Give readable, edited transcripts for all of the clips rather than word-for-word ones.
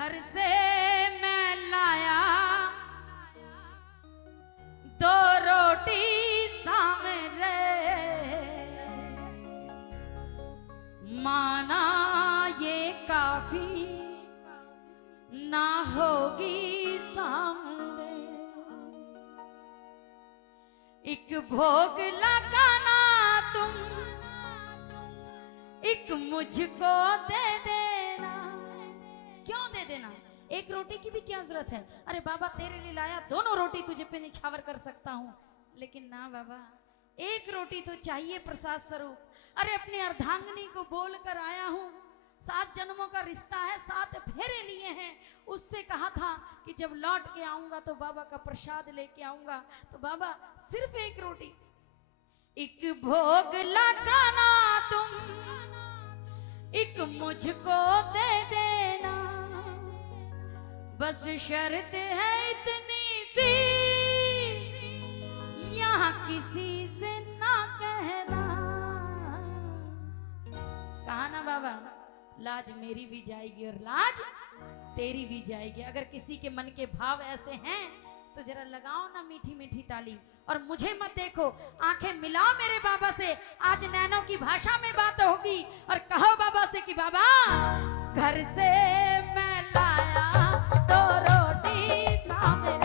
घर से मैं लाया 2 रोटी सामने, माना ये काफी ना होगी सामने। एक भोग लगाना तुम, एक मुझको दे देना। क्यों दे देना? एक रोटी की भी क्या जरूरत है? अरे बाबा तेरे लिए लाया, दोनों रोटी तुझे पे निछावर कर सकता हूँ, लेकिन ना बाबा, एक रोटी तो चाहिए प्रसाद स्वरूप। अरे अपनी अर्धांगिनी को बोल कर आया हूँ, 7 जन्मों का रिश्ता है, 7 फेरे लिए हैं। उससे कहा था कि जब लौट के आऊंगा तो बाबा का प्रसाद लेके आऊंगा। तो बाबा सिर्फ एक रोटी, एक भोग लगाना तुम, एक मुझको दे देना। बस शर्त है इतनी सी, यहाँ किसी से ना कहना। कहा ना बाबा, लाज मेरी भी जाएगी और लाज तेरी भी जाएगी। अगर किसी के मन के भाव ऐसे हैं तो जरा लगाओ ना मीठी मीठी ताली, और मुझे मत देखो, आंखें मिलाओ मेरे बाबा से। आज नैनों की भाषा में बात होगी, और कहो बाबा से कि बाबा घर से मैं लाया 2 रोटी सामने,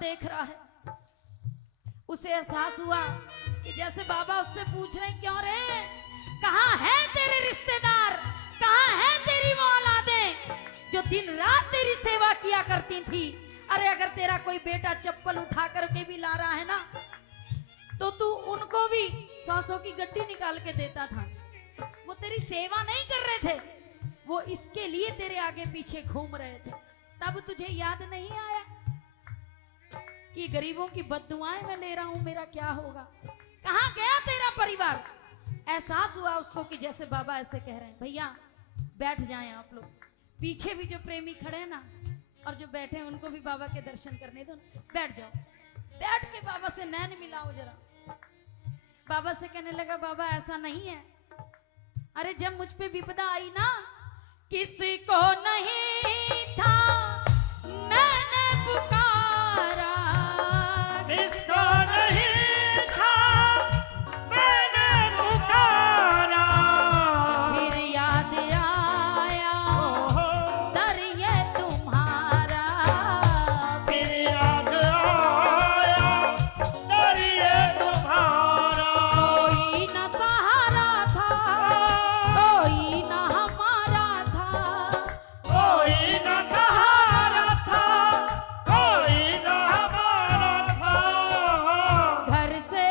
देख रहा है। उसे एहसास हुआ कि जैसे बाबा उससे पूछ रहे क्यों रे, कहां है तेरे रिश्तेदार, कहां है तेरी वो औलादें जो दिन रात तेरी सेवा किया करती थी। अरे अगर तेरा कोई बेटा चप्पल उठा करके भी ला रहा है ना, तो तू उनको भी 100 की गड्डी निकाल के देता था। वो तेरी सेवा नहीं कर रहे थे, वो इसके लिए तेरे आगे पीछे घूम रहे थे। तब तुझे याद नहीं आया कि गरीबों की बद्दुआएं मैं ले रहा हूं, मेरा क्या होगा? कहां गया तेरा परिवार? एहसास हुआ उसको कि जैसे बाबा ऐसे कह रहे हैं। भैया बैठ जाएं आप लोग, पीछे भी जो प्रेमी खड़े हैं ना और जो बैठे हैं उनको भी बाबा के दर्शन करने दो। बैठ जाओ, बैठ के बाबा से नैन मिलाओ जरा। बाबा से कहने लगा, बाबा ऐसा नहीं है। अरे जब मुझ पे विपदा आई ना, किसी को नहीं था मैंने पुकारा, किसको नहीं था मैंने पुकारा, फिर याद आया दर ये तुम्हारा, फिर याद आया दर ये तुम्हारा। कोई न सहारा था, कोई न हमारा था, कोई न सहारा था, कोई न हमारा था। घर से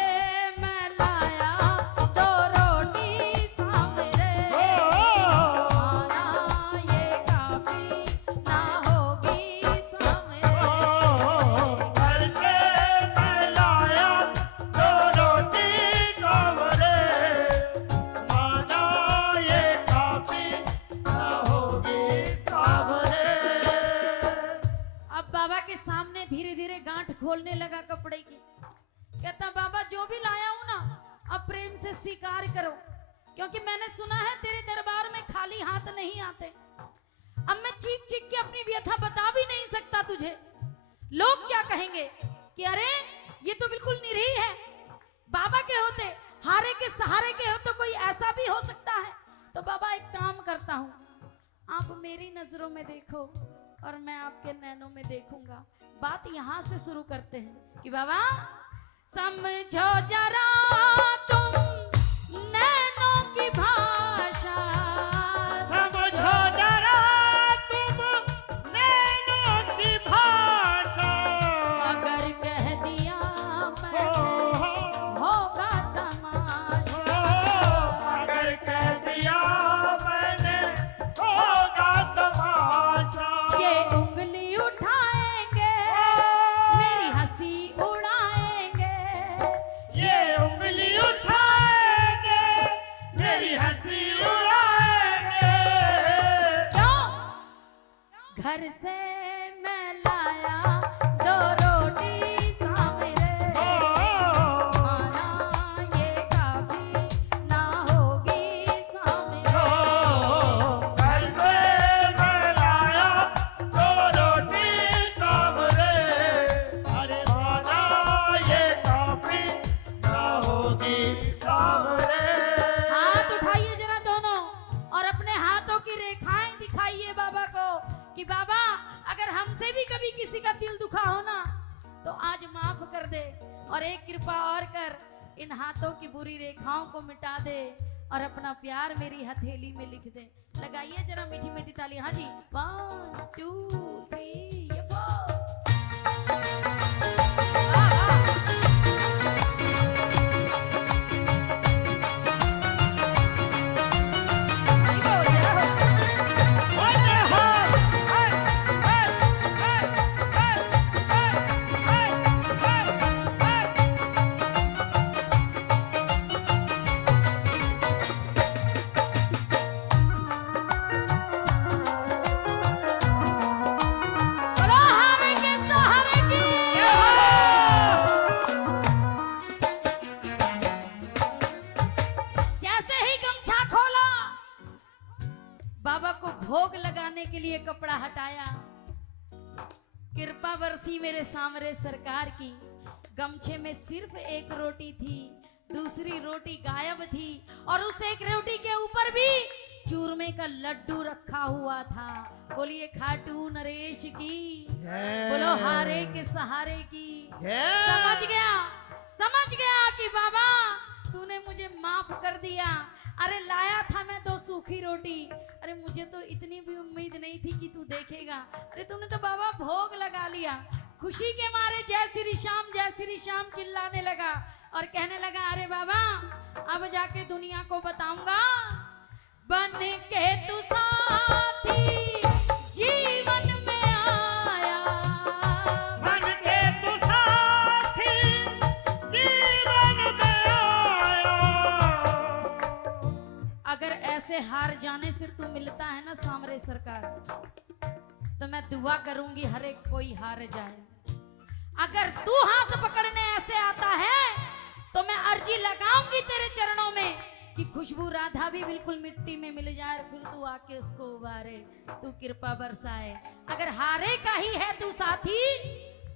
मैं लाया 2 रोटी सामने, खाना ये काफी ना होगी सामने। घर से मैं लाया 2 रोटी सामने, माना ये काफी ना होगी सामने। अब बाबा के सामने धीरे धीरे गांठ खोलने लगा कपड़े की। कहता, बाबा जो भी लाया हूं ना, अब प्रेम से स्वीकार करो, क्योंकि मैंने सुना है तेरे दरबार में खाली हाथ नहीं आते। अब मैं चीख चीख के अपनी व्यथा बता भी नहीं सकता तुझे। लोग क्या कहेंगे कि अरे ये तो बिल्कुल निरीह है, बाबा के होते, हारे के सहारे के हो तो कोई ऐसा भी हो सकता है। तो बाबा एक काम करता हूँ, आप मेरी नजरों में देखो और मैं आपके नैनों में देखूंगा। बात यहाँ से शुरू करते हैं कि बाबा समझो जरा तुम नैनों की भाषा, समझो जरा तुम नैनों की भाषा। अगर कह दिया मैं होगा तमाशा, अगर कह दिया मैंने होगा तमाशा। ये उंगली उठाएंगे मेरी हंसी उड़ाएंगे, ये उंगली उठाएंगे मेरी हंसी उड़ाएंगे। क्यों? घर से मैं लाया 2 रोटी सामरे, माना ये काफी ना होगी सामरे। घर से मैं लाया 2 रोटी सामने। अरे माना ये काफी ना होगी सामने। हाथ उठाइए जरा दोनों और अपने हाथों की रेखाएं दिखाइए बाबा को कि बाबा अगर हमसे भी कभी किसी का दिल दुखा हो ना तो आज माफ कर दे, और एक कृपा और कर, इन हाथों की बुरी रेखाओं को मिटा दे और अपना प्यार मेरी हथेली में लिख दे। लगाइए जरा मीठी मीठी ताली। हाँ जी, 1 2 3 4। वाह, वाह। बोलो हारे के सहारे की। जैसे ही गमछा खोला, बाबा को भोग लगाने के लिए कपड़ा हटाया, कृपा बरसी मेरे सामने सरकार की। गमछे में सिर्फ एक रोटी थी, दूसरी रोटी गायब थी, और उस एक रोटी के ऊपर भी चूरमे का लड्डू रखा हुआ था। बोलिए खाटू नरेश की, बोलो हारे के सहारे की। समझ गया कि बाबा तूने मुझे माफ कर दिया। अरे लाया था मैं 2 सूखी रोटी, अरे मुझे तो इतनी भी उम्मीद नहीं थी कि तू देखेगा। अरे तूने तो बाबा भोग लगा लिया। खुशी के मारे जय श्री श्याम चिल्लाने लगा और कहने लगा अरे बाबा अब जाके दुनिया को बताऊंगा, बन के तू साथी जीवन में आया, बन के तू साथी जीवन में आया। अगर ऐसे हार जाने से तू मिलता है ना सामरे सरकार, तो मैं दुआ करूंगी हर एक कोई हार जाए। अगर तू हाथ पकड़ने ऐसे आता है तो मैं अर्जी लगाऊंगी तेरे चरणों में कि खुशबू राधा भी बिल्कुल मिट्टी में मिल जाए, फिर तू आके उसको उबारे, तू कृपा बरसाए। अगर हारे का ही है तू साथी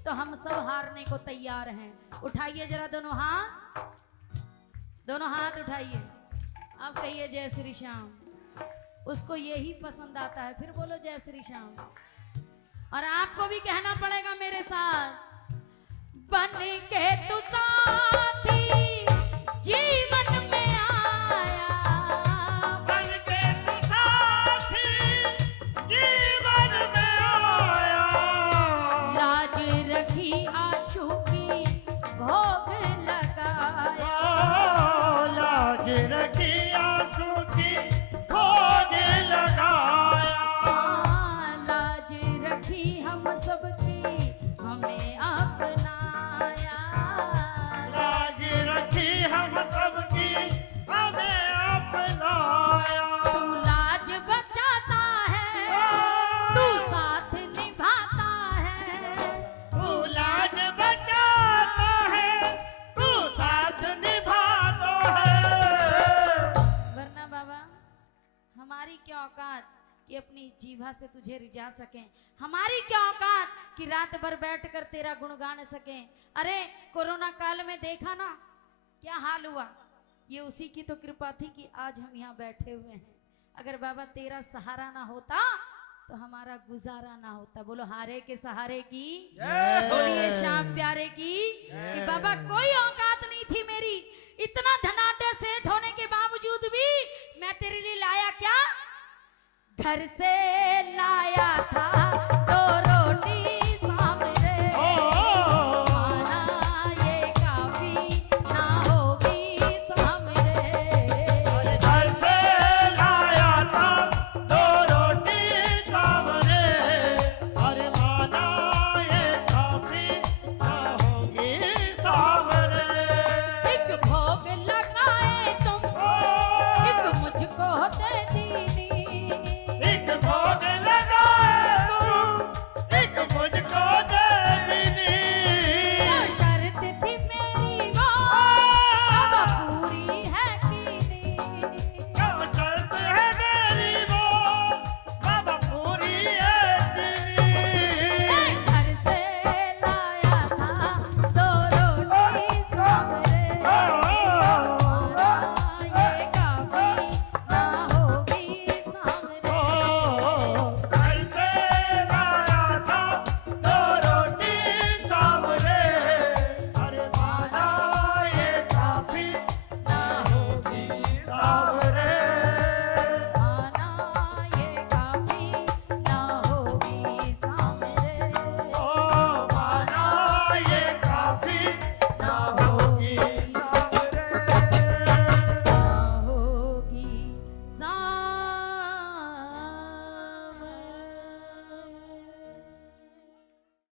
तो हम सब हारने को तैयार हैं। उठाइए जरा दोनों हाथ उठाइए। अब कहिए जय श्री श्याम। उसको यही पसंद आता है, फिर बोलो जय श्री श्याम। और आपको भी कहना पड़ेगा मेरे साथ, बन के तू साथी जीवन में आया, बन के तू साथी जीवन में आया। लाज रखी आंसू की भोग लगाया, लाज रखी आंसू की भोग लगाया। लाज रखी हम सबकी हमें अपनाया, लाज रखी हम सबकी हमें अपनाया। तू लाज बचाता है, तू साथ निभाता है, तू लाज बचाता है, तू साथ निभाता है। वरना बाबा हमारी क्या औकात कि अपनी जीभा से तुझे रिझा सकें, हमारी क्या औकात कि रात भर बैठकर तेरा गुणगान सके। अरे कोरोना काल में देखा ना क्या हाल हुआ, ये उसी की तो कृपा थी कि आज हम यहाँ बैठे हुए हैं। अगर बाबा तेरा सहारा ना होता तो हमारा गुजारा ना होता। बोलो हारे के सहारे की, बोलिए श्याम प्यारे की। कि बाबा कोई औकात नहीं थी मेरी, इतना धनाढ्य सेठ होने के बावजूद भी मैं तेरे लिए लाया क्या, घर से लाया था तो